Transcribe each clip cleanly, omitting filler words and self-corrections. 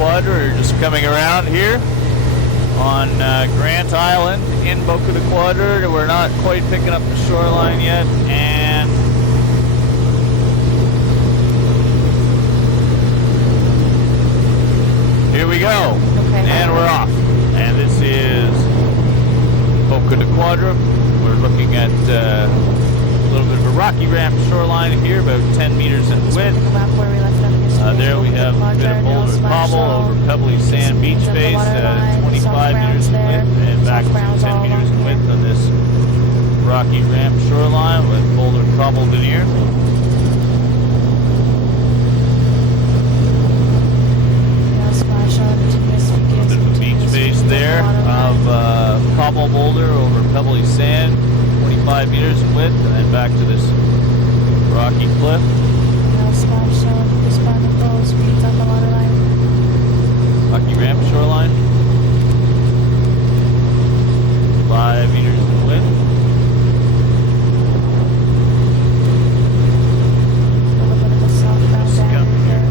Quadra are just coming around here on Grant Island in Boca de Quadra. We're not quite picking up the shoreline yet, and here we go. Okay. And we're off. And this is Boca de Quadra. We're looking at a little bit of a rocky ramp shoreline here, about 10 meters in width. There we have a bit of boulder cobble over pebbly sand beach face, 25 meters in width, and back to 10 meters in width on this rocky ramp shoreline with boulder cobble veneer. A bit of a beach face there of cobble boulder over pebbly sand, 25 meters in width, and then back to this rocky cliff. Rocky ramp shoreline, 5 meters in width. A little bit of a southbound down here.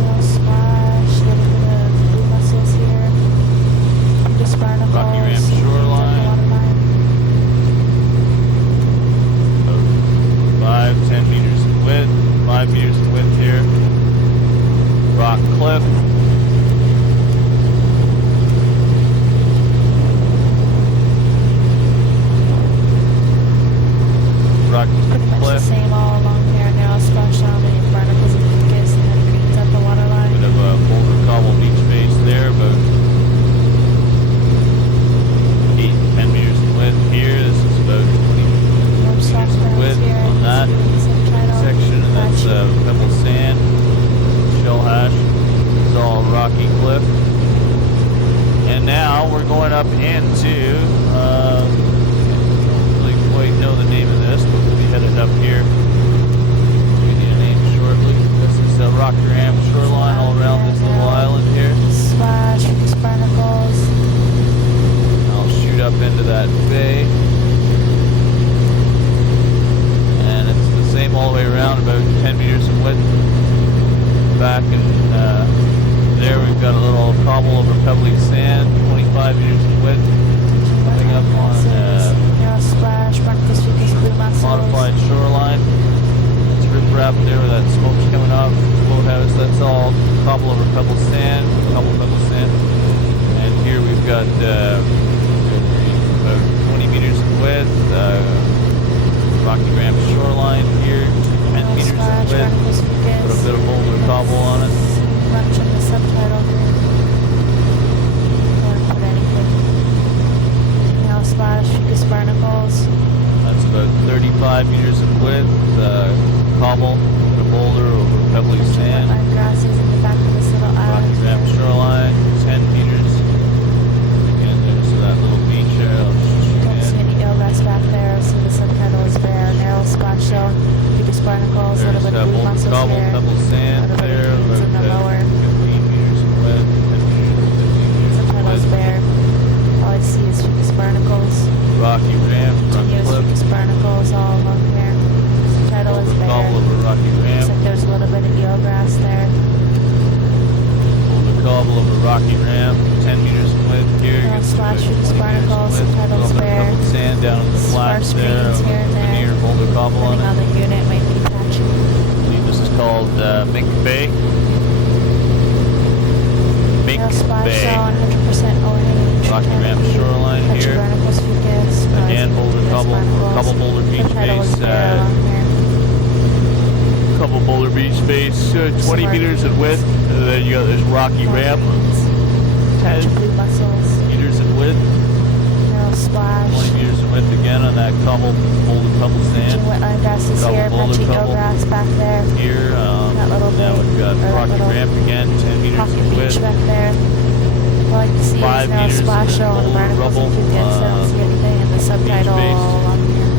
Little splash, a little bit of blue mussels here. Just barnacles. Rocky ramp shoreline. 5-10 meters in width, 5 meters in width here. Rock cliff. Rock Pretty much cliff. the same all along here. Narrow splash down and barnacles and mucus, and then greens at the waterline. Bit of a boulder cobble beach base there, about 8-10 meters in width here. This is about 20 meters in width on that section, and that's pebble sand, shell hash. It's all rocky cliff. And now we're going up into, I don't really quite know the name of this, but we'll be headed up here. Give you a name shortly. This is a rocky ramp shoreline all around this little island here. Splash, barnacles. I'll shoot up into that bay. And it's the same all the way around, about 10 meters in width. Back and there we've got a little cobble over pebbly sand, 25 meters in width. Coming up on splash, barnacles, mucus, blue mussels. modified shoreline. It's riprap there where that smoke's coming up. Boathouse, that's all cobble over pebble sand, And here we've got about 20 meters in width. Rocky ramp shoreline here, 10 meters in width. Put a bit of boulder cobble on it. Much in the subtitle here. Or put anything. Nail splash, mucus, barnacles. That's about 35 meters in width. Cobble, the boulder over pebbly sand. Wetland grasses in the back of this little island. Rocky ramp shoreline, 10 meters. Again, there's that little beach there. Don't see any eelgrass back there, so the subtitle is bare. Narrow splash zone, mucus, barnacles, a little bit of blue mussels cobble, here. pebble sand there, about 15 meters in width, 10 meters, 15 meters in Subtitle's width. bare. All I see is mucus, barnacles. Rocky ramp, rock Continuous cliff, mucus, barnacles all along here. Subtitle is bare. cobble over rocky ramp, Looks like there's a little bit of eelgrass there. boulder cobble over rocky ramp, 10 meters in width here. Nail Gets splash, about mucus, 20 meters in barnacles, width. subtitle's Little bit of bare. pebbled sand down in the flats Sparse there. greens here and there. Veneer, boulder cobble on Depending on it. the unit, might be patchy. I believe this is called Mink Bay. Mink Nail splash Bay. zone, 100% orange. Rocky ramp shoreline Touch here. barnacles, mucus. Again, boulder cobble, couple boulder beach Subtitle is base, bare along here. couple boulder beach base, 20 meters in width, and then you got this rocky ramp, 10 Blue mussels. meters in width, Nail splash. 20 meters in width again on that cobble, boulder cobble sand. Wetland grasses Couple here, boulder patchy couple. eelgrass back there. Here, That little now bay, we've got or that rocky little ramp again, 10 meters Rocky in beach width, back there. All I can see 5 is now meters splash in zone, boulder barnacles rubble, and mucus. I don't see anything in the subtitle base. all along here.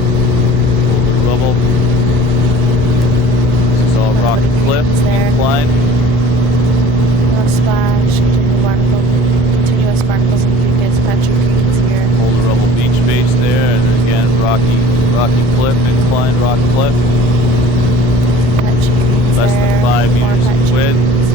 boulder rubble. This is all rocky cliff, It's there. incline. No splash, continuous barnacles and mucus, patchy greens here. Boulder rubble beach base there, and again rocky cliff, incline rock cliff. Patchy greens Less there. than 5 More meters in patchy width. greens.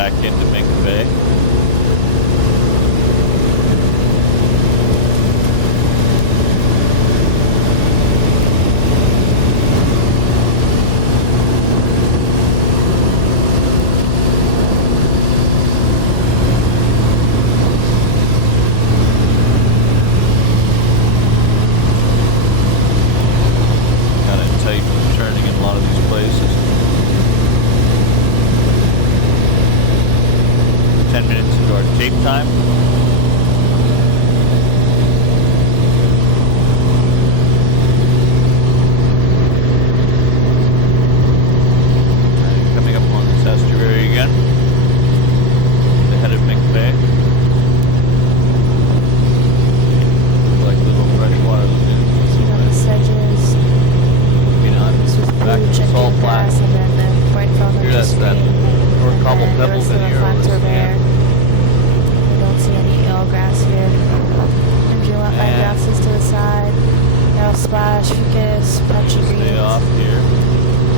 back into Minka Bay. Turning in a lot of these places. 10 minutes into our tape time. Coming up on this estuary again. Ahead of Minka Bay. Like little freshwater lagoons. See on the sedges. Back to the salt flat. And then the right from the Here, that's that North Cobble Pebbles in here. flats are there. We don't see any eelgrass here. Engine wetland grasses to the side. Narrow splash, fucus, patchy greens. Stay off here.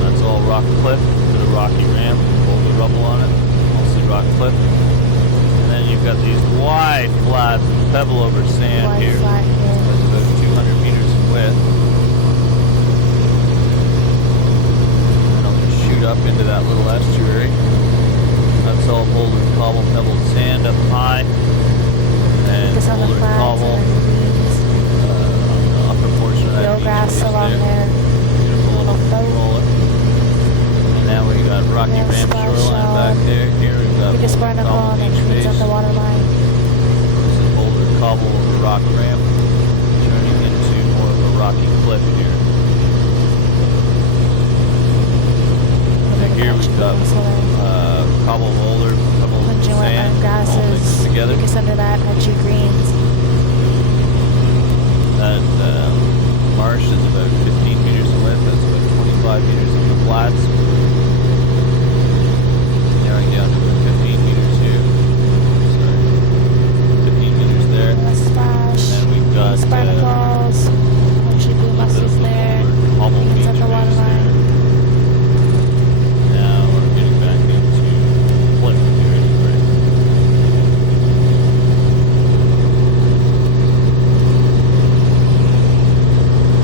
That's all rock cliff. Bit of rocky ramp. All the rubble on it. Mostly rock cliff. And then you've got these wide flats with pebble over sand Wide here. flat here. That's about 200 meters in width. Up into that little estuary. That's all boulder, cobble, pebbled sand up high, and boulder and cobble on the upper portion of that eelgrass beach along there. Beautiful little roller. And now we got rocky ramp shoreline back there. Here we've got Biggest barnacle cobble and beach cleans base. up the water line. This is boulder, cobble over rock ramp, turning into more of a rocky cliff here. Here we've got cobble boulder, pebble sand, all mixed together. Biggest under that, patchy greens. That marsh is about 15 meters in width. That's about 25 meters in the flats. Narrowing down to 15 meters here. Sorry, 15 meters there. Splash. And we've got barnacles, patchy blue mussels there. Cobble Cleans beach up the water base line. there. Now we're getting back into cliff territory.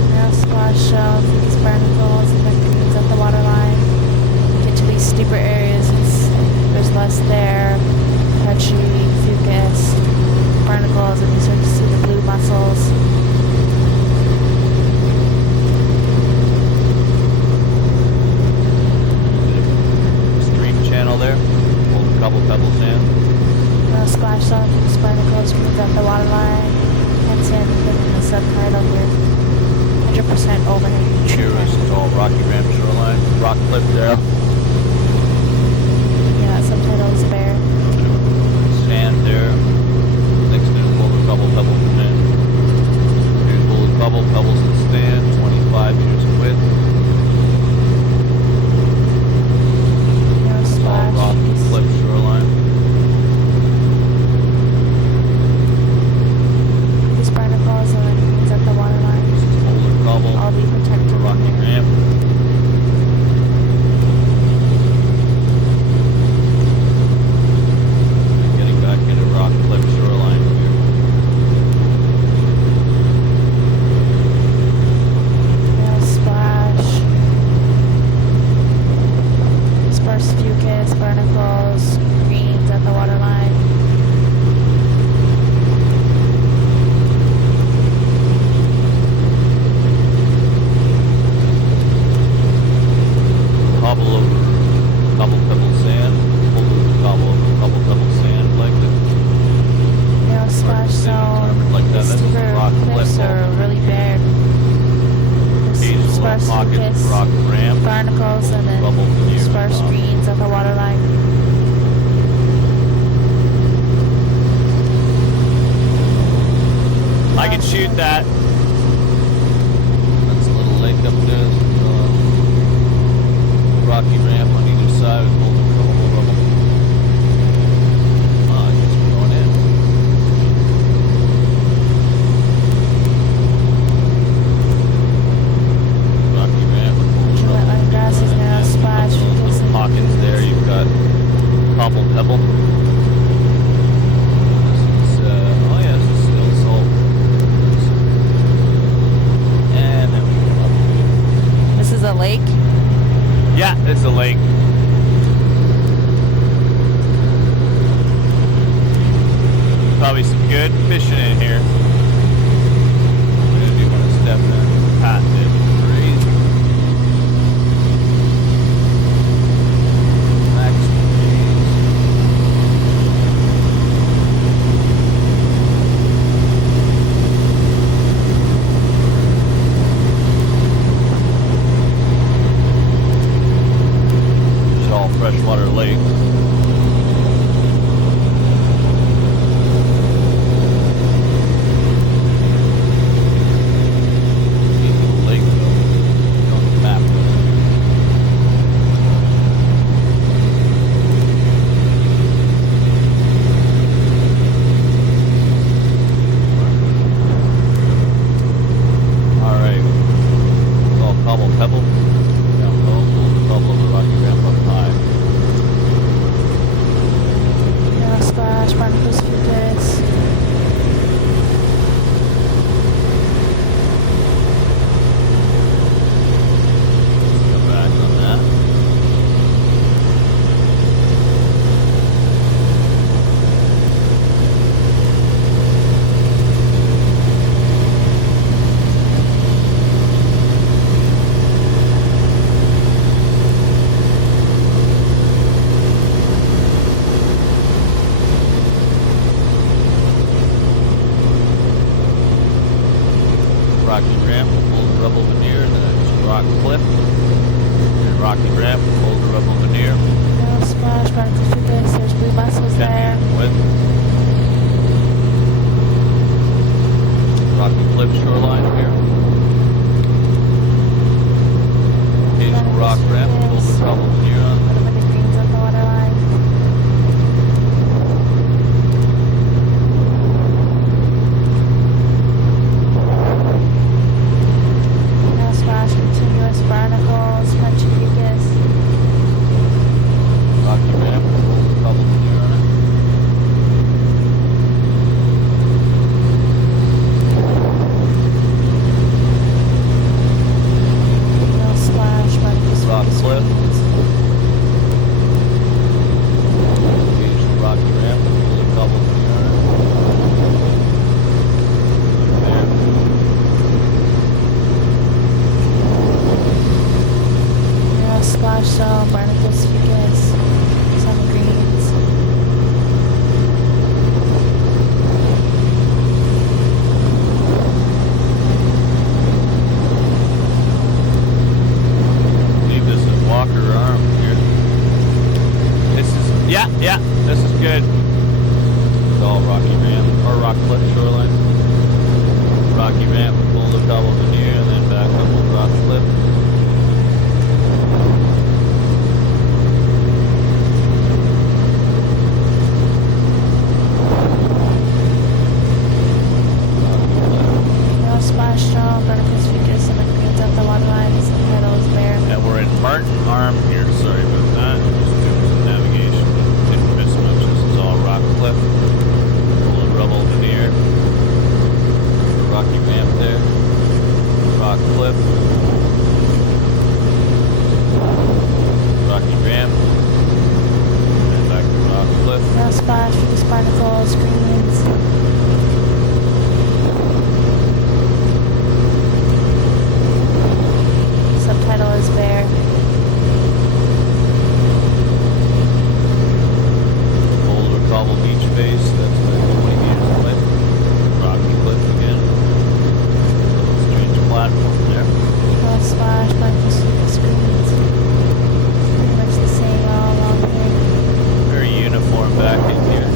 Now splash shelf, these barnacles, and then cleans up the water line. Get to these steeper areas, there's less there. Patchy, fucus, barnacles, and you start to see the blue mussels. There, hold a couple pebble sand. Now splash zone, these barnacles, cleans up the water line. Hence in the subtitle here. 100% overhead Here is all rocky ramp shoreline, rock cliff there. Yeah, subtitle is there. Sand there. Next to hold a couple pebble sand. Here's hold a couple pebbles and sand, 25 meters in width. All rock cliff shoreline. These barnacles and then cleans up the water line. Boulder cobble. All be protected. Rocky ramp. Getting back into rock cliff shoreline here. Now splash. Sparse fucus, barnacles, greens at the water line. Cobble over cobble pebble sand. Cobble over cobble pebble sand like that. Now splash zone. Like that. These That's steeper rock cliffs cliff are over. really bare. Occasional Sparse pockets fucus, of rock ramp. barnacles, and then Rubble here. sparse greens at the water line. I can shoot that. That's a little lake up there. Rocky ramp on either side with a couple of rubble. I guess we're going in. Rocky ramp with Wetland grasses now splash. little pockets there. You've got cobble pebble. This is, oh yeah, this is still salt. And then we go up. This is a lake. Yeah, it's a lake. Probably some good fishing in here. If you want to step in, patting it crazy. Max trees. It's all freshwater lake. Pebble, down low, the bubble of the rocky ramp up high. No splash, barnacles, fucus. Come back on that. Rocky ramp, old rubble veneer, and then it's rock cliff. And rocky ramp, old rubble veneer. No splash, barnacles, fucus. There's blue mussels 10 there. meters width. Rocky cliff shoreline here. Occasional rock ramp, old rubble veneer on. What about the greens on the waterline? No splash, continuous barnacles, punchy fucus. Rocky ramp, old rubble veneer on it. No splash, barnacles, Rock fucus. cliff. Greens. Occasional rocky ramp, old rubble veneer on it. There. No splash zone, barnacles, fucus. Some greens. I believe this is Walker Arm here. This is, yeah, this is good. It's all rocky ramp, or rock cliff shoreline. Rocky ramp, boulder double veneer, and then back up on rock cliff. No splash zone, barnacles, fucus, and the greens on the waterline. The subtitle is bare. And we're in Martin Arm here, sorry about that. Just doing some navigation. Didn't miss much, this is all rock cliff. Boulder rubble veneer. Rocky ramp there. Rock cliff. Rocky ramp. And back to rock cliff. No splash, fucus, barnacles, greens. Subtitle is bare. Boulder cobble beach face, that's like 20 meters away. Rocky cliff again. Little strange platform there. No splash, barnacles, fucus, greens. Pretty much the same all along here. Very uniform back in here.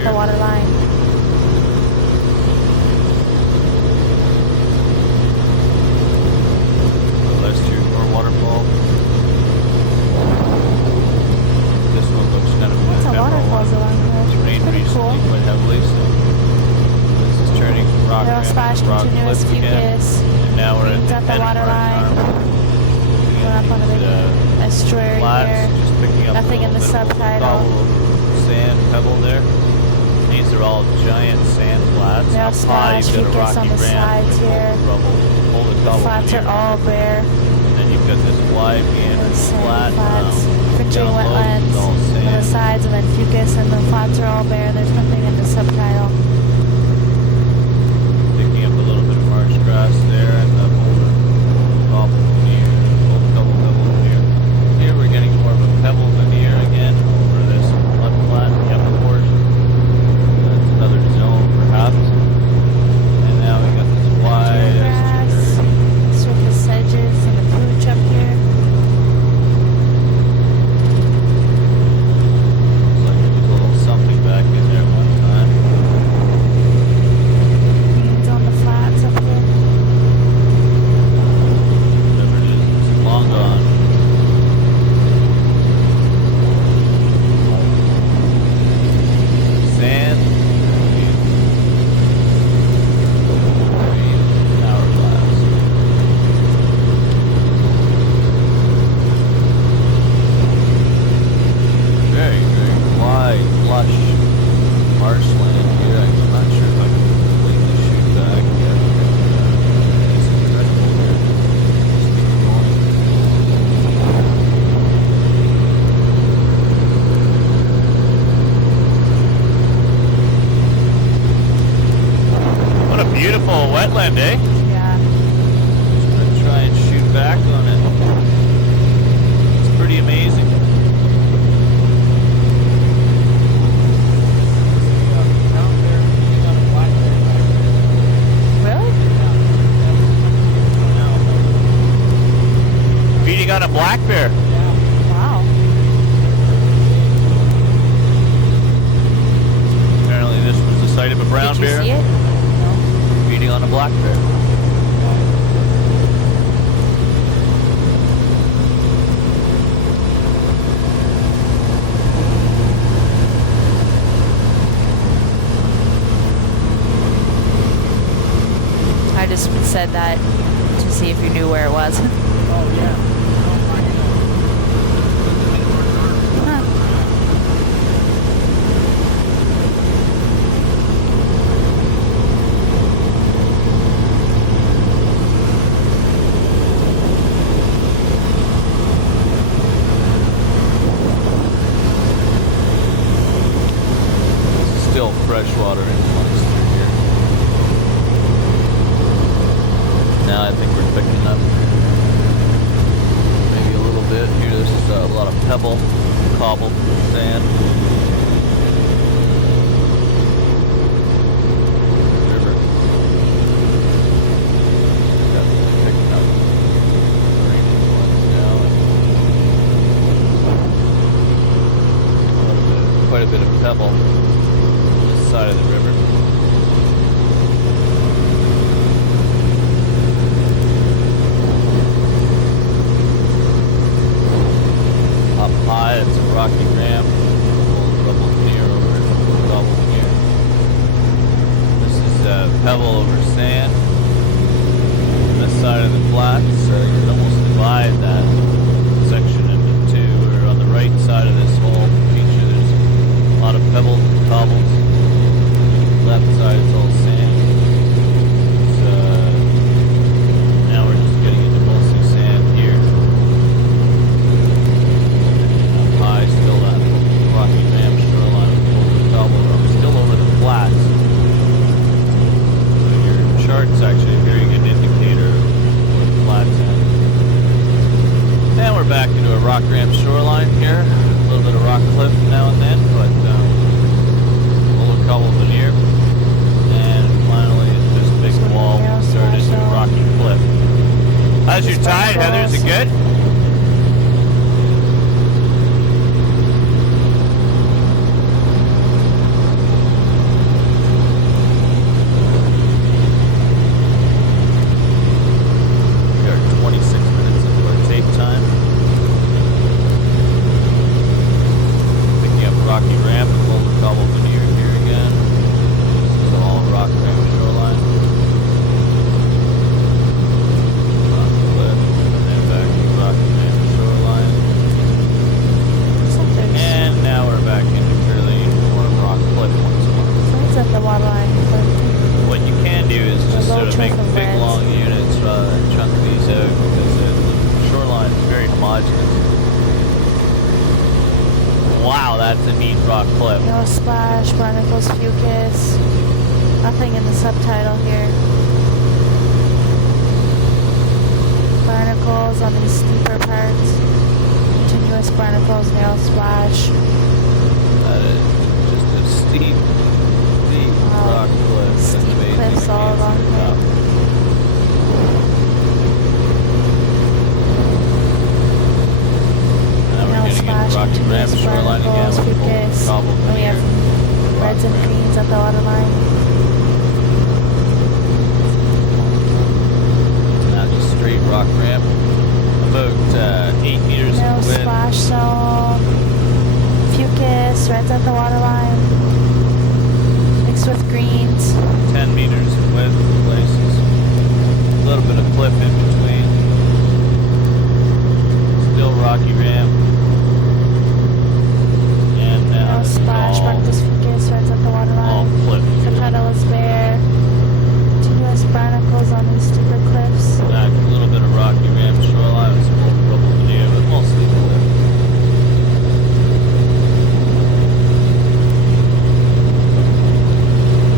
at the water line. Last year, more waterfall. This one looks kind of Lots of waterfalls along here. It's rained Pretty recently cool. quite heavily, so this is turning from rock Narrow slash rock continuous cliff again. fucus. And now we're Rains at at the water line. Going up on a big estuary flats, here. just picking up Nothing a in the little bit of subtitle. sand pebble there. These are all giant sand flats. Narrow Up high, slash you've got a fucus rocky on the ramp sides with here. rubble, all the The cobble flats are here. all bare. And then you've got this wide meandering Sand flat. flats. Fringing down low, wetlands it's all on the sand. sides, and then fucus, and the flats are all bare. There's nothing in the subtitle. Picking up a little bit of marsh grass there and the older cobble veneer, old cobble veneer. Here we're getting more of a pebble veneer again over this mud flat, the upper portion. That's another zone perhaps. And now we got this wide Grass, estuary. surface sedges, and the pooch up here. Looks like there's a little something back in there one time. Greens on the flats up here. Whatever it is, it's long gone. Sand. Green hourglass. Very, very wide, lush marshland here. I'm not sure if I can completely shoot back yet. It's incredible here. Just keep going. What a beautiful wetland, eh? Yeah. Just gonna try and shoot back on it. It's pretty amazing. Really? Feeding on a black bear. Wow. Apparently this was the site of a brown Did you bear see it? No. feeding on a black bear. I just said that to see if you knew where it was. Oh, yeah. Huh. Still freshwater influx through here. Now I think we're picking up maybe a little bit. Here this is a lot of pebble, cobbled sand. River. Definitely picking up great influence now. Quite a bit of pebble on this side of the river. Up high, it's a rocky ramp. Old rubble veneer over it, cobble veneer. This is pebble over sand. On this side of the flats, you can almost divide that section into two. Or on the right side of this whole feature, there's a lot of pebbles and cobbles. Left side is all sand. Now we're just getting into mostly sand here. Up high, still that rocky ramp shoreline with boulder cobble. I'm still over the flats. Your chart's actually a very good indicator of where the flats at. And we're back into a rock ramp shoreline here. A little bit of rock cliff now and then, but boulder cobble veneer. And finally, this big wall turned into a rocky cliff. How's your tide, Heather? Is it good? that's a neat rock cliff. No splash, barnacles, fucus. Nothing in the subtitle here. Barnacles on these steeper parts. Continuous barnacles, no splash. That is just a steep rock cliff. That's Steep amazing. cliffs all along here. Now we're No getting splash, into Rocky Ramp continuous shoreline again. barnacles, fucus. Problem And we here. have reds and greens at the waterline. Now just straight rock ramp. About 8 meters No in width. splash zone. Fucus, reds at the waterline. Mixed with greens. 10 meters in width in places. A little bit of cliff in between. Still rocky ramp. And now No it's splash, all barnacles, fucus, reds at the waterline. cliff. Subtitle is bare. Continuous barnacles on these steeper cliffs. Back a little bit of rocky ramp shoreline with some little rubble in here, but mostly cliff.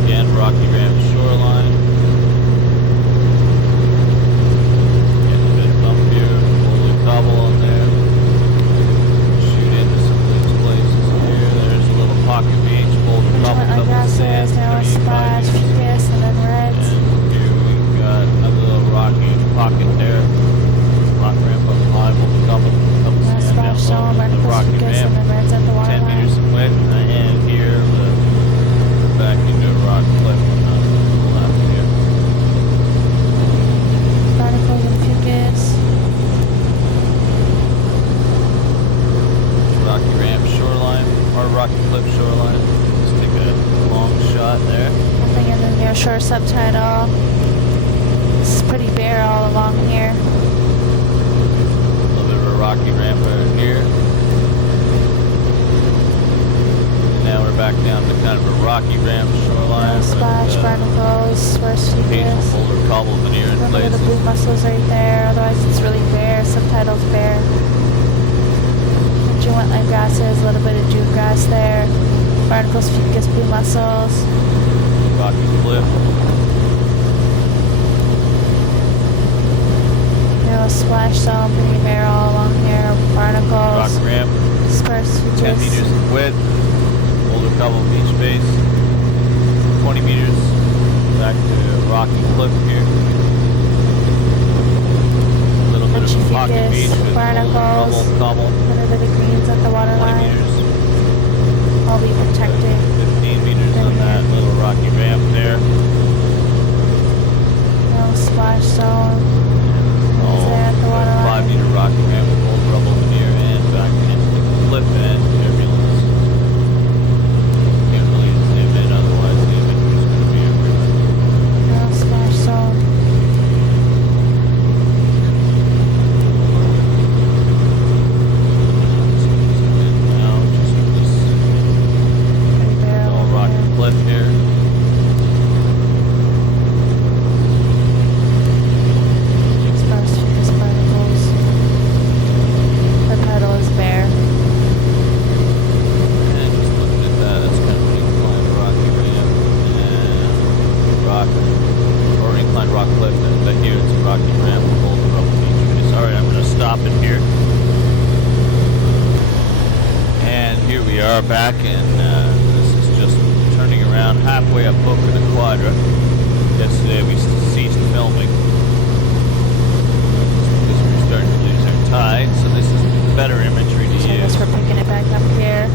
Again, rocky ramp shoreline. Getting a bit of bump here, holy cobble on there. Shoot into some of these places here. There's a little pocket beach, boulder cobble, Wetland double sand, grasses, no 35 splash, meters. fucus, and then reds. And here we've got another little rocky pocket there. Rock ramp up high, boulder cobble, double No sand down splash zone, low. barnacles, Rocky fucus, and ramp. then reds at the 10 waterline. meters in width, and here we're back into a rock cliff on the left here. Barnacles and fucus. Rocky ramp shoreline, or rocky cliff shoreline. Let's take a long shot there. Nothing in the near shore subtitle. It's pretty bare all along here. A little bit of a rocky ramp right here. And now we're back down to kind of a rocky ramp shoreline. No splash, with, barnacles, sparse occasional fucus. boulder cobble veneer in Remember the places. blue mussels right there. Otherwise, it's really bare. Subtitles bare. June wetland grasses, a little bit of June grass there. Barnacles, fucus, blue mussels. Rocky cliff. No splash zone, pretty bare all along here. Barnacles, Rock ramp. sparse 10 meters fucus. in width, boulder cobble beach base, 20 meters back to rocky cliff here. A little bit of a pocket Fucus, beach with barnacles. boulder cobble, What are the greens at the 20 waterline? meters, I'll be protected. 15 meters on that little rocky ramp there. No splash zone. Oh, Is there at the 5 waterline? meter rocky ramp with boulder rubble veneer and back into the cliff and turbulence. Can't really zoom in, otherwise the image is going to be everywhere. No splash zone. Now, just this Pretty bare all along rocky here. cliff here. Sparse fucus, barnacles. Subtitle is bare. And just looking at that, that's kind of an inclined rocky ramp. And rock, or inclined rock cliff, but here it's a rocky ramp with boulder rubble beach. Alright, I'm going to stop it here. And here we are back, and this is just turning around halfway up Boca de Quadra. Yesterday we ceased filming because we were starting to lose our tide, so this is better imagery to So I use. guess we're picking it back up here.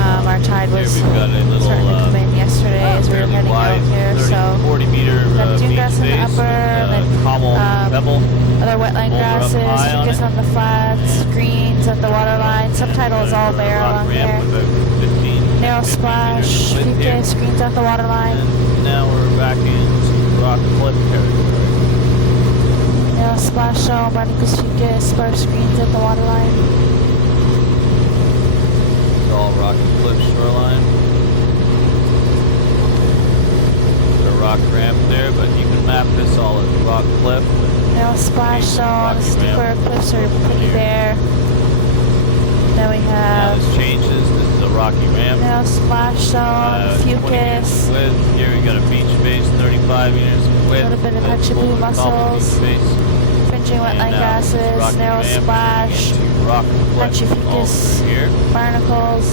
Our tide Here was we've got a little starting to come in yesterday as we were fairly heading wide, out here. 30 So 40 meter got dune beach grass in the base upper, with, then, cobble, pebble. other wetland Boulder up grasses, high on fucus it. on the flats, greens at the waterline. Subtitle is all bare rock along ramp here. with about 15, Narrow 15 splash, meters width here. fucus, greens at the waterline. And now we're back into rock cliff territory. Narrow splash zone, barnacles, fucus, sparse greens at the waterline. It's all rocky cliff shoreline. The rock ramp there, but you can map this all as rock cliff. Narrow splash zone, Rocky steeper ramp. cliffs are pretty bare. Then we Now have this changes. This is a rocky ramp. Now splash zone, 20 meters fucus. in width. Here we got a beach base, 35 meters in width. A little bit of That's touchy blue Boulder Cobble mussels. beach base. Fringing And wetland now this is grasses, rocky narrow ramp splash, into rock touchy reflection all fucus, through here. barnacles.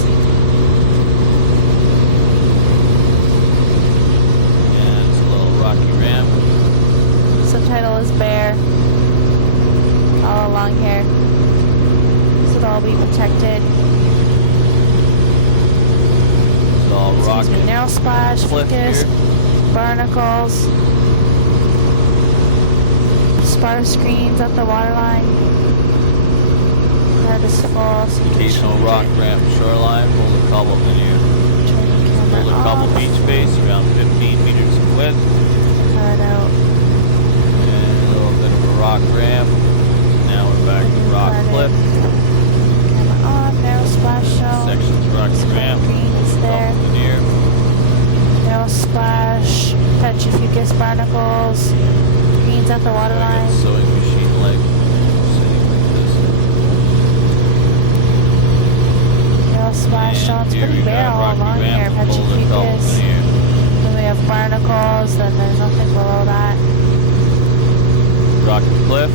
And it's a little rocky ramp. Subtitle is bear. All along here. So it'll all be protected. It's all rock Excuse me, and narrow splash, cliff fucus, here. barnacles, spar screens at the waterline. That is full, so you can Occasional change rock it. ramp shoreline, Boulder Cobble venue. Turn the camera Boulder Cobble off. beach base, around 15 meters in width. Cut out. And a little bit of a rock ramp. Now we're back to rock cliff. Camera off, narrow splash zone. Sections rocky Spar ramp. screens there. Cobble veneer. Narrow splash, touchy fucus, barnacles, greens at the waterline. Sewing machine leg. Sitting like this. Narrow splash And zone. It's here pretty we bare got all rocky along here. ramp, Touchy Boulder Cobble fucus. veneer. Then we have barnacles, then there's nothing below that. Rocky cliff.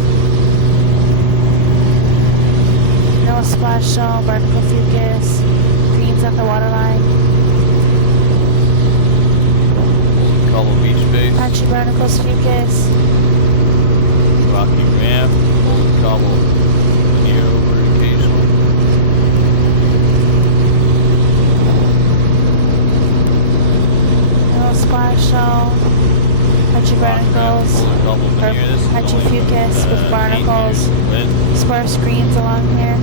Narrow splash zone, barnacle fucus, greens at the waterline. Cobble beach base. Patchy barnacles, fucus. Rocky ramp. Boulder Cobble veneer over occasionally. Narrow splash zone, patchy barnacles, Boulder Cobble or veneer. This is patchy only, fucus with 8 barnacles, meters in width. spar screens along here.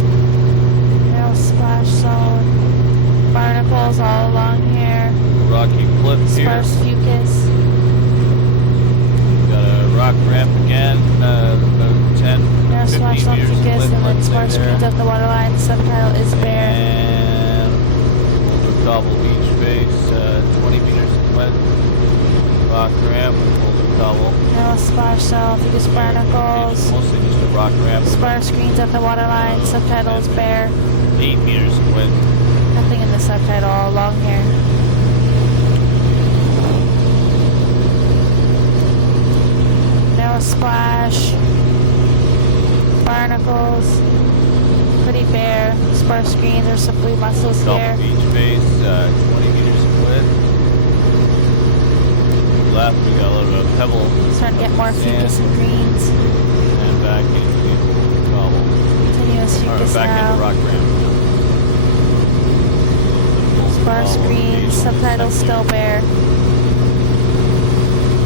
Narrow splash zone, barnacles all along here, Rocky cliff here. sparse fucus. Got a rock ramp again, about 10, Narrow 15 splash zone, meters in fucus, width, and then let's say spar screens there. at the waterline. The subtitle is bear. And Boulder Cobble beach base, 20 meters in width. Rock ramp, Boulder Cobble. Narrow splash zone, fucus, barnacles, Mostly just a rock ramp. spar screens at the waterline. Subtitle is bear. 8 meters in width. Nothing in the subtitle all along here. Narrow splash, barnacles, pretty bare, spar screens or some blue mussels Cobble here. beach base, 20 meters in width. Left, we got a little bit of pebble Starting to get more fucus and greens. and back into cobble. Continuous Or fucus back into now. rock ramp. Spar screens, subtitle still bare.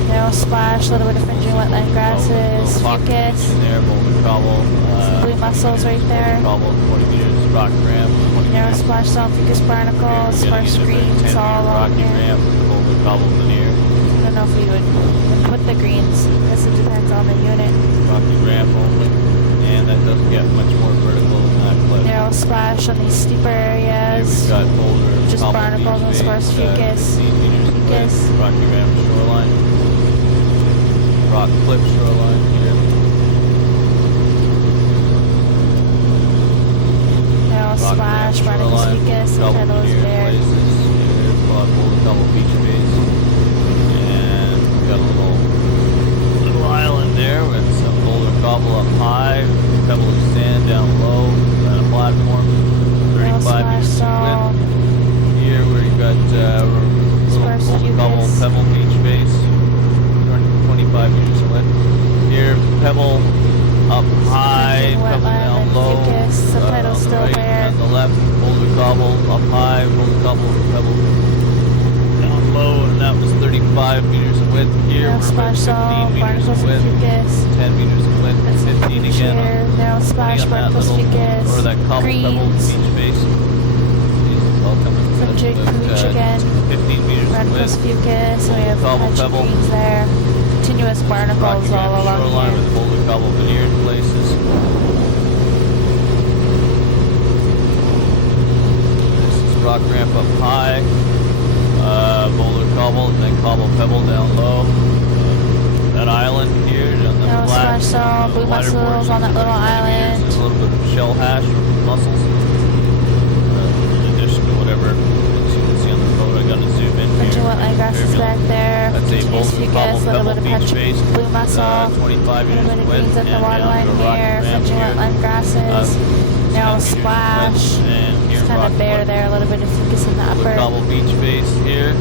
Narrow splash, a little bit of fringing wetland grasses, fucus, In there, Boulder Cobble. blue mussels right there. Cobble, 20 meters, rock ramp. 20 Narrow meters. splash zone, fucus, barnacles, spar screens all along rocky here. ramp, Boulder Cobble veneer. I don't know if we would put the greens, because it depends on the unit. Rocky ramp only. And that doesn't get much more vertical than that cliff. Narrow splash on these steeper Here areas. we've got Boulder Just Cobble barnacles and beach sparse base, fucus. 15 meters in Fucus. width, rocky ramp shoreline. Rock cliff shoreline here. Narrow Rock splash, ramp barnacles, shoreline, fucus, Cobble subtitle is veneer bare. places. Here's Boulder Cobble beach base. And we've got a little island there with some Boulder Cobble up high, pebble of sand down low, and a platform, Narrow 35 splash meters in zone. width. Here where you've got little Sparse Boulder Cobble fucus. pebble beach base, 25 meters in width. Here, pebble up high, Fringing pebble wetland down and low. fucus, subtitle on the still right, bare. on the left, Boulder Cobble up high, Boulder Cobble, pebble down low, and that was 35 meters in width. Here, Narrow we're about splash 15 zone, meters barnacles in and width, fucus. 10 meters in width, and 15 Beach again. here, narrow splash, on that barnacles, little, fucus, or that cobble pebble greens, beach base. These all coming some with, jig pooch again, 15 meters in barnacles, width. fucus, and we have Cobble patchy pebble. greens there. Continuous barnacles Rocky all ramp along shoreline here. with Boulder Cobble veneered places. This is rock ramp up high, Boulder Cobble, and then Cobble Pebble down low. island here on the No flat. splash zone, blue wider mussels portion, on that little 20 island. meters, and a little bit of shell hash from mussels. In addition to whatever things you can see on the photo, I'm gonna zoom in Bunch here. of wetland grasses back there. That's a Continuous boulder fucus, cobble a little bit pebble of beach base. blue mussel. 25 A little bit meters of width greens at and the down waterline to a rocky here. ramp Fringing here. wetland grasses. 10 Now meters splash. width, and here It's kind rock of bare cliff. there. A little bit of fucus in the Boulder upper. cobble beach base here.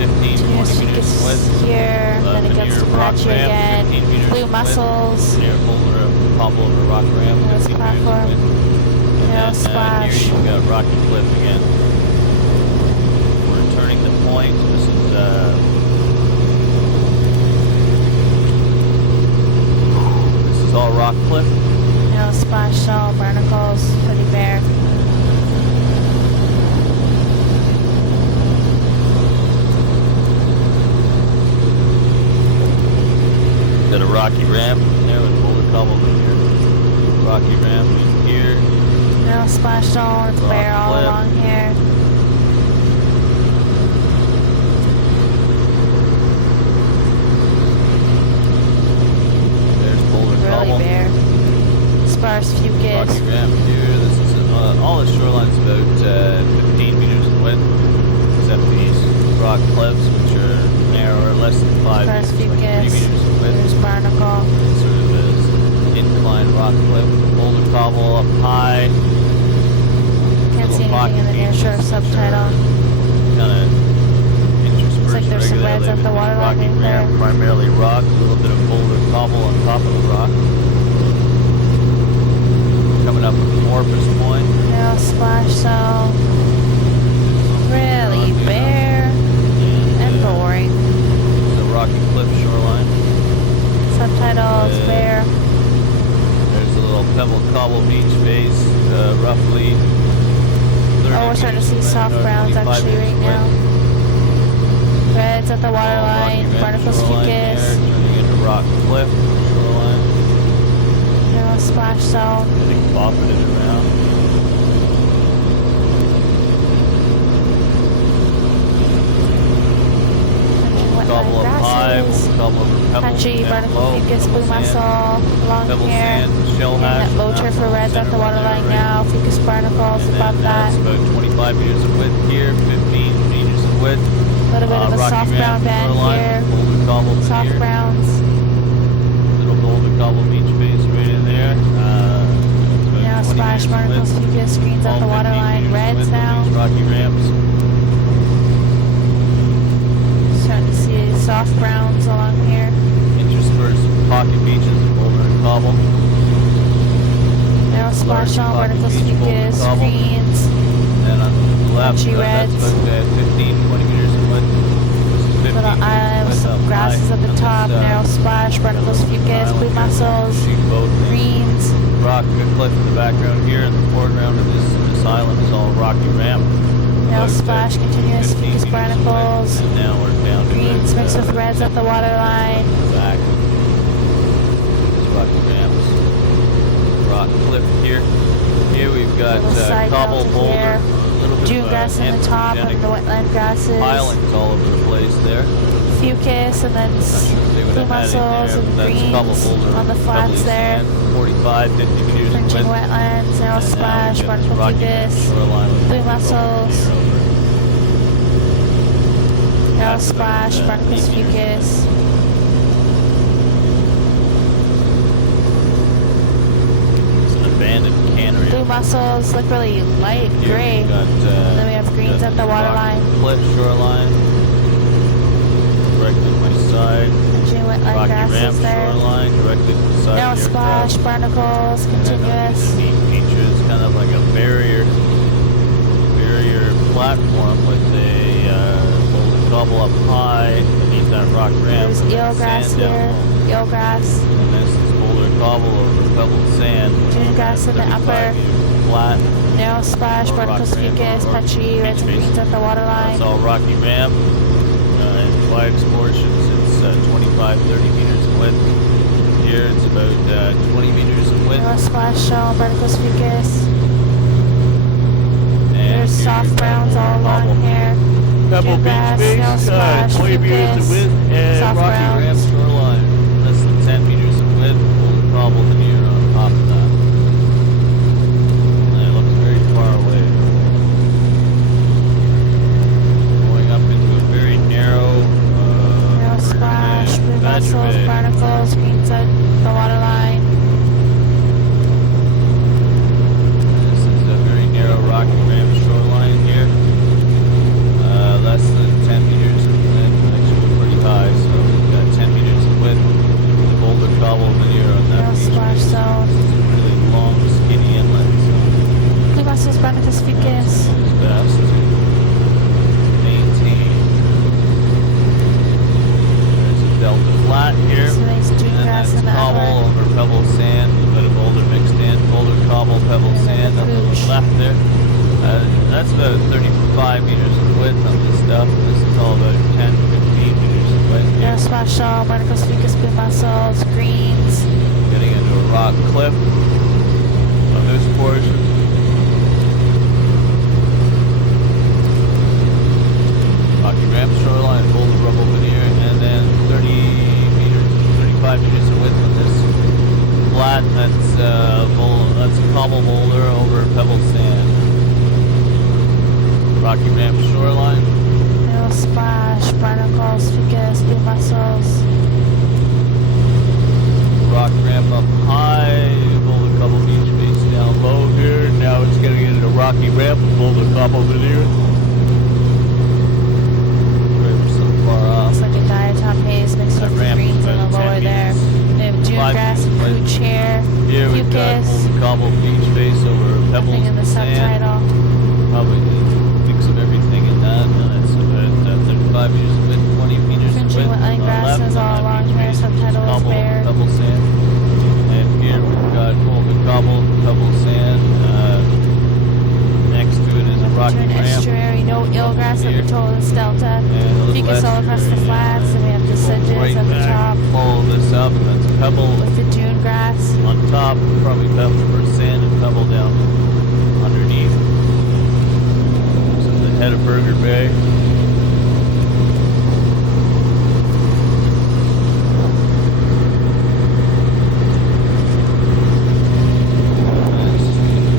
15, Continuous 20 meters fucus width. here. Then it gets Near rock patchy ramp, again. 15 meters Blue width. mussels. Near boulder cobble over rock ramp, There's 15 meters platform. width. No And then splash. here you've got rocky cliff again. We're turning the point. This is all rock cliff. No splash zone, barnacles, pretty bare. Got a rocky ramp in there with boulder cobble in here. Rocky ramp in here. No splash zone, it's Rock bare all cliff. along here. There's boulder Really cobble. bare. Sparse fucus. Rocky ramp here. This is all the shoreline's about 15 meters in width, except these rock cliffs, which are narrower, less than 5 Sparse meters, like 3 fucus. meters in width. There's barnacle. Sort of this incline rock cliff. Boulder cobble up high. Can't see Little anything in the near pocket shore beaches, which subtitle. Kind of interspersed Looks like there's some regularly reds at the with waterline rocky in there. ramp, primarily rock, a little bit of boulder cobble on top of the rock. Coming up with Porpoise Point. No splash zone. Really bare and boring. The rocky cliff shoreline. Subtitles bare. There's a little pebble cobble beach base, roughly 30 Oh, we're starting to see meters soft width, browns 25 actually meters right now. width. Reds at the Rocky waterline. ramp Barnacles shoreline fucus. there, turning into rock cliff shoreline. No splash zone. Getting buffeted around. Cobble up high, Grasses. cobble over pebble Patchy, down barnacle low, fucus, pebble blue sand, mussel along pebble here. sand, shell And hash. that low turf for reds at the waterline now. Fucus barnacles And above then that. that's about 25 meters of width here, 15 meters of width. A little bit of a Rocky soft brown ramp, band shoreline, here. boulder cobble in Soft here. browns. Little boulder cobble beach base right in there. Now splash, barnacles, fucus, greens at the waterline. Reds now. Rocky ramps. Starting to see soft browns along here. Interspersed pocket beaches, boulder and cobble. Now splash on Pocket barnacles, beach, boulder, fucus, cobble. greens. And on the left, Patchy that's reds. about 15, 20 meters in width. This is 15 Little meters island with width some up grasses high. at the On top. this, Narrow splash, barnacles, fucus, island blue here, mussels, sheep boat thing. greens. Rock cliff in the background here, and the foreground of this island is all rocky ramp. Now About, splash, continuous 15 fucus, meters in barnacles. width, and now we're down to Greens about, mixed with reds at the waterline. back. These rocky ramps. Rock cliff here. Here we've got Little side cobble delta boulder. here. A little bit Dune of grass in the top anthropogenic and the wetland grasses. pilings all over the place there. Fucus and then blue mussels and greens on the flats there. 45, 50 meters in Fringing width. wetlands, narrow And now splash, we've got barnacle rocky fucus, shoreline with blue cobble mussels. here over. narrow That's splash, about, barnacle 8 meters in fucus. It's an abandoned cannery. Blue mussels look really light Here gray. we've got, Then we have greens got at the rock waterline. Cliff shoreline. Directly to my side. Fringing wetland Rocky ramp grasses there. shoreline. Directly to the side Narrow of the splash, aircraft. barnacles, And then continuous. these beaches, kind of like a barrier platform with a boulder cobble up high beneath that rock ramp. There's eelgrass Sand down here, low. eelgrass. And this is boulder cobble over pebbled sand. Dune grass in the 35 upper. meters flat. Narrow splash, Or barnacles rock ramp, fucus, or patchy, reds and beach greens base. at the waterline. It's all rocky ramp. In widest portions, it's 25, 30 meters in width. Here it's about 20 meters in width. Narrow splash shell, barnacles fucus. And There's here soft you've got browns all boulder along cobble. here. Pebble Dune beach grass, base, narrow splash, 20 meters in fucus, width, and soft rocky ramp browns. shoreline. there. That's about 35 meters in width on this stuff. This is all about 10, 15 meters in width. No splash shell, barnacles, fucus, blue mussels, greens. Getting into a rock cliff on this portion. Rocky ramp shoreline, boulder rubble veneer, and then 30 meters, 35 meters in width on this flat. That's a cobble boulder over pebble sand. Rocky ramp shoreline. No splash, barnacles, fucus, blue mussels. Rock ramp up high, boulder cobble beach base down low here. Now it's getting into rocky ramp, boulder cobble veneer. Looks like a diatom haze mixed with the greens in the lower there. We have dune grass, pooch here, here we've got fucus. boulder cobble beach base over pebbles Nothing in the sand. subtitle. Probably a mix of everything in that. And it's about 35 meters in width, 20 meters in Fringing width. wetland grasses all along here. Subtitle is bare. Pebble sand. And here we've got boulder cobble, pebble sand. Next to it is a rocky An ramp. estuary, no eelgrass at the Tolis Delta. Fucus all across the flats, and we have deciduous Right at the back, top follow this up, and that's pebble with the dune grass. on top, probably pebble for sand and pebble down underneath. This is the head of Burger Bay.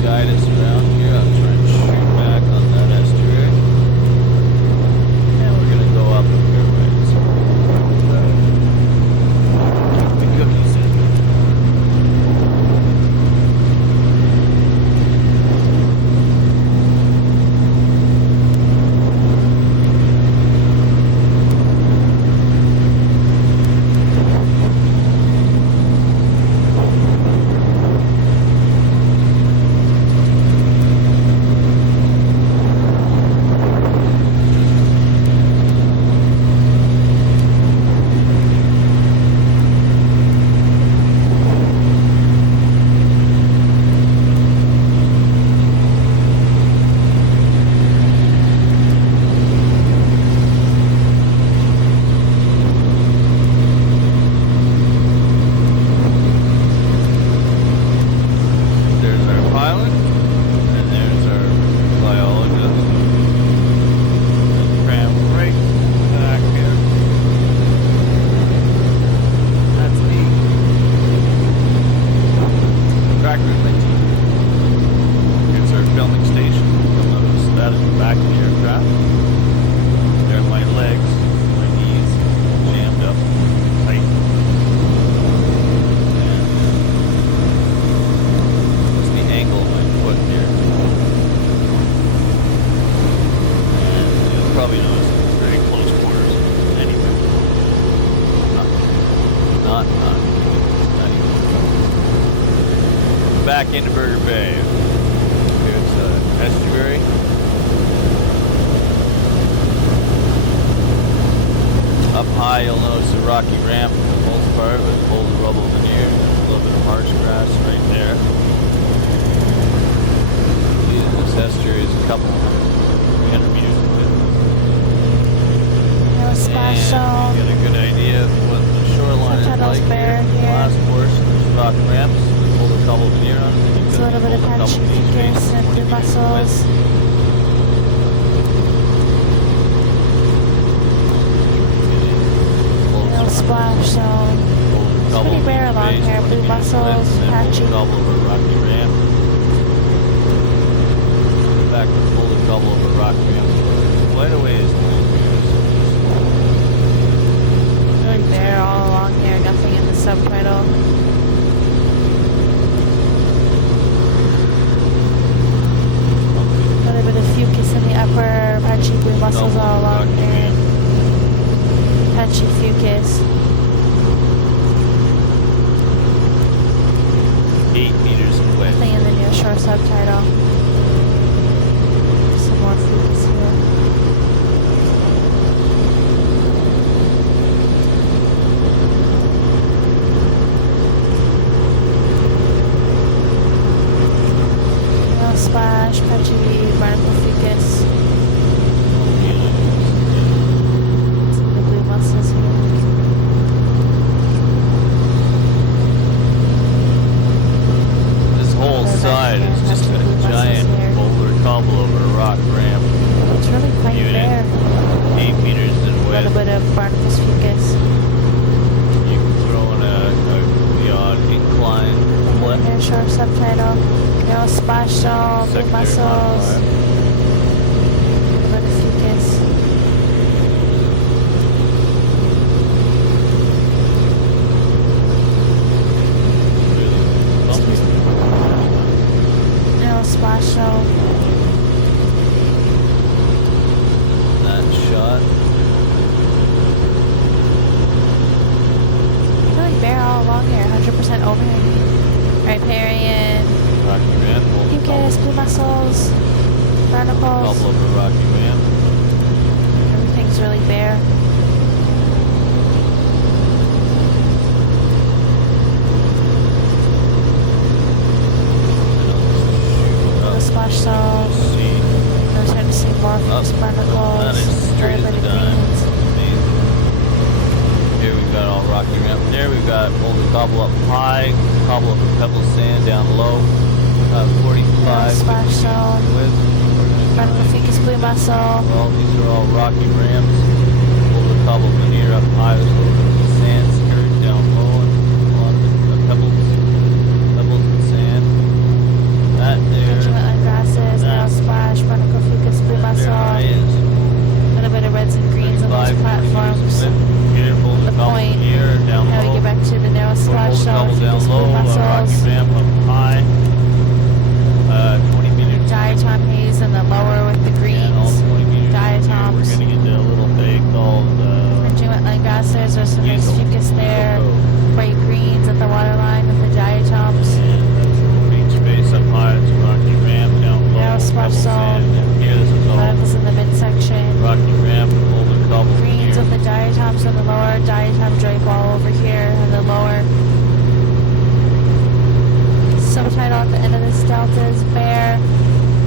Guide us around here. I'll try and shoot back on that estuary. And we're gonna go up here, right? So, keep the cookies in. There's our pilot, and there's our biologist. And Cram right back here. That's me. Tractor in my team. Here's our filming station. You'll notice that at the back of the aircraft. There are my legs, my knees jammed up tight. And the angle of my foot here. And you'll probably notice it's very close quarters anyway. Not even. Back into Burger Bay. Here's estuary. Up high you'll notice a rocky ramp for the most part with boulder rubble veneer. There's a little bit of marsh grass right there. This estuary is a couple 300 meters in width. No splash And zone. you get a good idea of what the shoreline is Subtitle's like bare here. The here. last portion is rock ramps with boulder cobble veneer on it. It's a little bit of punchy fucus and blue mussels. No splash zone. It's pretty bare along here. Blue mussels, patchy. Cobble over rocky ramp. Back to boulder cobble over rock ramp. Quite a ways to Really bare all along here. Nothing in the subtitle. A little bit of fucus in the upper, patchy blue mussels all along here. Patchy fucus. 8 meters in width. Nothing in the near shore subtitle. Some more fucus here. splash, patchy, barnacle fucus. The blue mussels here. This whole side is just a giant boulder cobble over a rock ramp. It's really quite Even bare. 8 meters in A width. little bit of barnacles fucus. You can throw in the odd incline clip. Near shore subtitle. No splash shell, blue Secondary mussels. modifier. A little bit of fucus. Really bumpy. No splash shell. That shot. Really bare all along here. 100% overhanging. Riparian. Rocky ramp. Fucus, blue mussels. Barnacles. Cobble over rocky ramp. Everything's really bare. No splash shell. See. No time to see more Up. fucus barnacles. That is straight as a Everybody dime. greens. Amazing. Here we've got all rocky ramp. There we've got boulder cobble up high, cobble up pebble sand down low. 45 splash zone. width. Barnacle fucus, blue mussel. Well, these are all rocky ramps. Boulder cobble veneer up high. There's a little bit of sand skirt down low, and a lot of the pebbles and sand. That there. Wetland grasses, narrow splash, barnacle fucus, blue There mussel. high is. A little bit of reds and greens on those 5 platforms. meters in width. Here, boulder The cobble point, here, down how we low. get back to the narrow splash Boulder zone, cobble down fucus, low, blue rocky mussels. ramp up high. 20 meters. Diatom haze in the lower with the And all greens. 20 meters. Diatoms. We're going to get to a little bay called Fringing wetland grasses, there's some nice Hazel. fucus there. Cove. Bright greens at the waterline with the diatoms. And that's a beach space up high. It's a rocky ramp down low. Narrow splash pebble zone. sand. And here, this is all Barnacles in the midsection. rocky ramp, boulder cobble Greens here. with the diatoms on the lower, diatom drape all over here on the lower. Subtitle at the end of this delta is bare.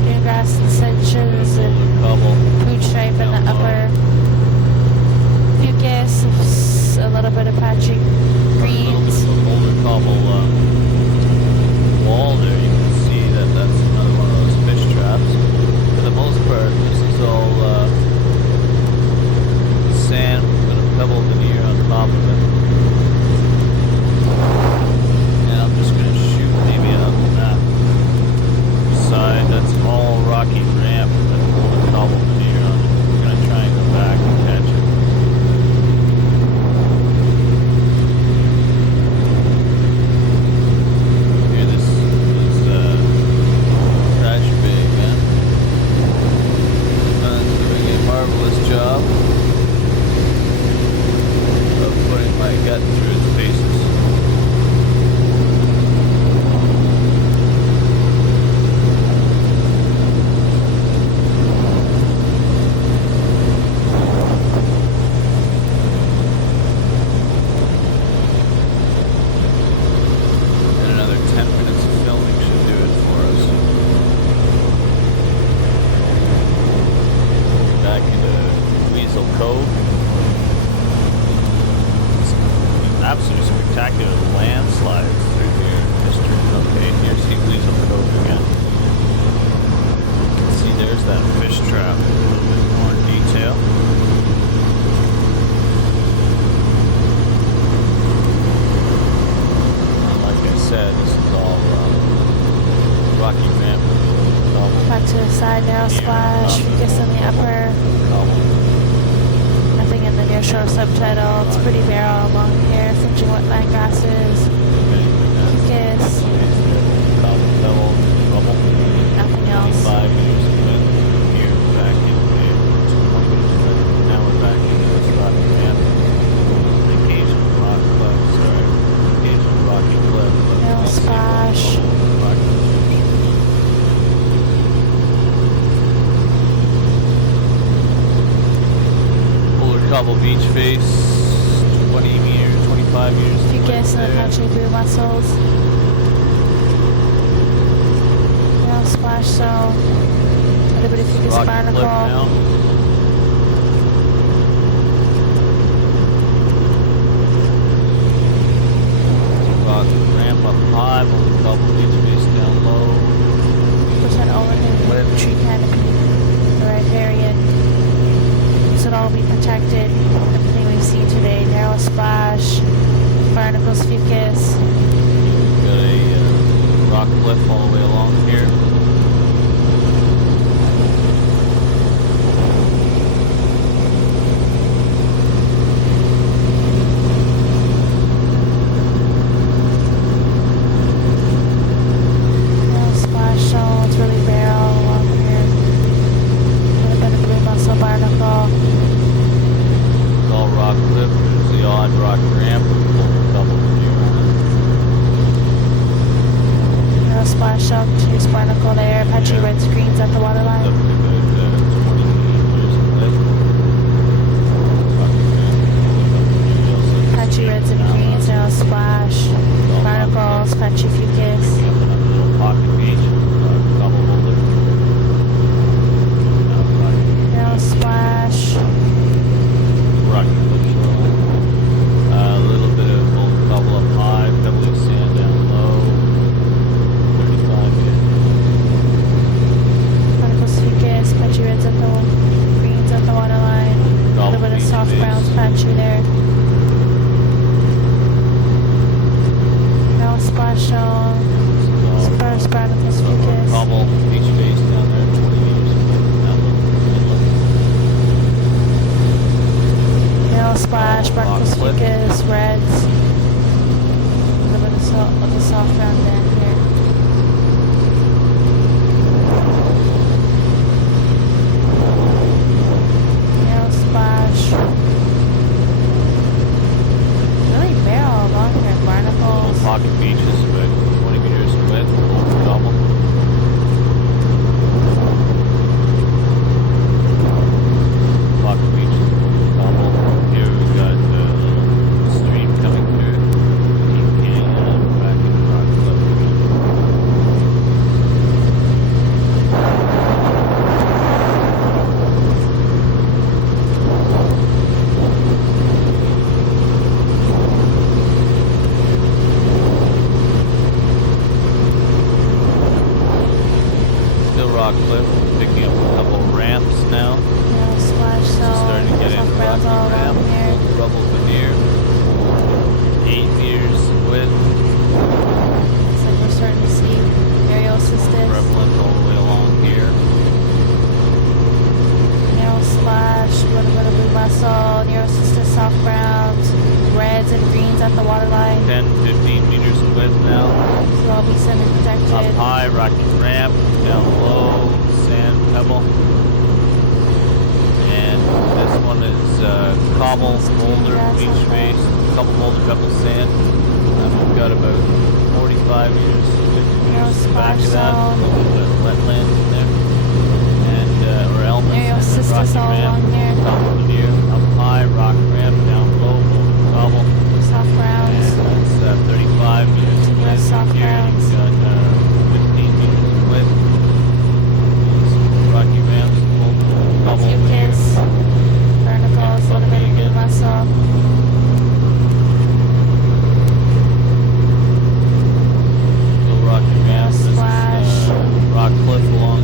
Green grass and sedges and Boulder cobble. food stripe in the Down low. upper. Fucus, a little bit of patchy A little bit greens. of a boulder cobble wall there. You can see that that's another one of those fish traps. For the most part, this is all sand with a pebble veneer on top of it. And I'm just going to shoot maybe on that side. That's all rocky ramp with a boulder cobble veneer on it. We're going to try and go back and catch it. Here, this is Crash Bay again. Doing a marvelous job of putting my gut through its paces. And another 10 minutes of filming should do it for us. Back into Weasel Cove. Absolutely spectacular landslides through here. History. Okay, here's the Weasel Cove again. You can see there's that fish trap. A little bit more detail. And like I said, this is all rocky ramp. Back to the side, narrow splash, fucus in the upper. Nothing in the near shore subtitle. It's pretty bare all along here. Fringing wetland grasses. Fucus. Nothing else. 5 meters of width. Here, back in there. 20 meters of width. Now we're back into this rocky ramp. The occasional rock cliff, sorry. Occasional rocky cliff. But Narrow mostly splash. rocky cliff. Boulder Cobble Beach face. 20 meters, 25 meters. of Fucus width and the there. patchy blue mussels. Narrow Narrow splash zone. A little bit of Fucus Rocky cliff barnacle. now. Rock ramp up high, multi double beach base down low. Percent overhead tree canopy. The riparian. This would all be protected. Everything we see today. Narrow splash. Barnacles, Fucus. Got a rock cliff all the way along here. Narrow splash zone. It's really bare all along here. A little bit of blue mussel barnacle. It's all rock cliff. There's the odd rock ramp. Double view on Narrow splash zone. Two barnacle there. Patchy reds, greens at the it. Up waterline. to about 20 meters in width. Rocky ramp. Patchy reds and greens. Narrow splash. Barnacles. Patchy Fucus. Up a little pocket beach. Double boulder. Narrow splash. Rocky cliff shoreline. A little bit of old bubble up high, pebbly sand down low. 35 feet. Barnacles, Fucus. Patchy reds at the greens at the waterline. A little bit of Beach soft base. browns patchy there. Narrow splash zone. Spurs, barnacles, Fucus. Cobble beach base down there, 20 meters down the inlet. Narrow splash, barnacles, Rock cliff. Fucus, reds. A little bit of the soft brown band here. Narrow splash. Really bare all along here. Barnacles. Pocket beach is about 20 meters in width, double. Pocket beach is double. Here we've got a little stream coming through. Deep canyon, back in the rock cliff. Still rock cliff, picking up a couple ramps now. Narrow splash zone. Starting to get Soft into browns all rocky ramp, around here. rubble veneer. 8 meters in width, Looks like we're starting to see aerial cystis. prevalent all the way along here. Narrow splash, a little bit of blue mussel, narrow cystis, soft browns, reds and greens at the waterline. 10, 15 meters in width now. This will all be Up semi-protected. high, rocky ramp, down low, sand pebble. And this one is cobble, boulder, beach base, couple boulder, pebble, sand. We've got about 45 meters, 50 meters back of that. A little bit of wetland in there. And, or elements. Aerial and then cystis rocky all ramp, along there. double veneer, up high, rock ramp, down low, boulder, cobble. Soft And browns. that's 35 meters in Continuous width. soft Here browns. you've got 15 meters in width. Rocky ramps, double veneer. Fucus. Barnacles, a little bit of blue mussel. Still rocky ramps. This is Splash. rock cliff along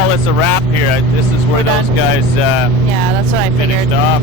call this a wrap here. This is where We're those done. guys Yeah, that's what I finished figured. off.